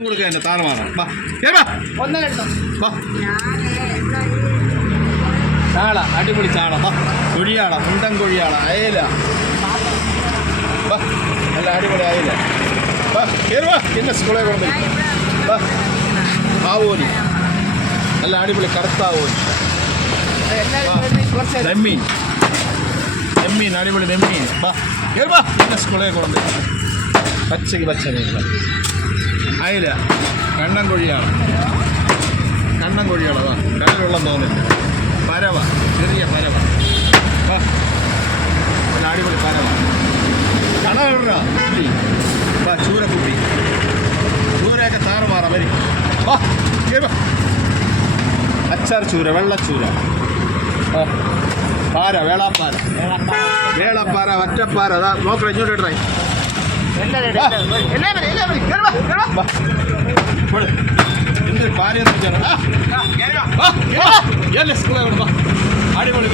കൊടുക്കുക താറുമാറാ ചാള അടിപൊളി ചാള കൊഴിയാള മുണ്ടൻ കൊഴിയാള അയല നല്ല അടിപൊളി അയല പിന്നെ സ്കൂളെ കൊണ്ട് ആവോലി നല്ല അടിപൊളി കറുത്ത ആവോലി നെമ്മീൻ നെമ്മീൻ അടിപൊളി നെമ്മീൻ പിന്നെ സ്കൂളെ കൊണ്ട് പച്ചക്ക് പച്ച മീൻ അയില കണ്ണൻ കൊഴിയാണ് കടലുള്ളം തോന്നില്ല പരവ ചെറിയ പരവ അടിപൊളി പരവ കടലുള്ള കുട്ടി ചൂരക്കുട്ടി ചൂരയൊക്കെ താറുമാറ വരി അച്ചാർ ചൂര വെള്ളച്ചൂര പാര വേളാപ്പാര ഒറ്റപ്പാര അതാ നോക്കണം ഇങ്ങോട്ട് ഇടറേ എന്തൊരു പാര സ്കൂളെ അടിപൊളി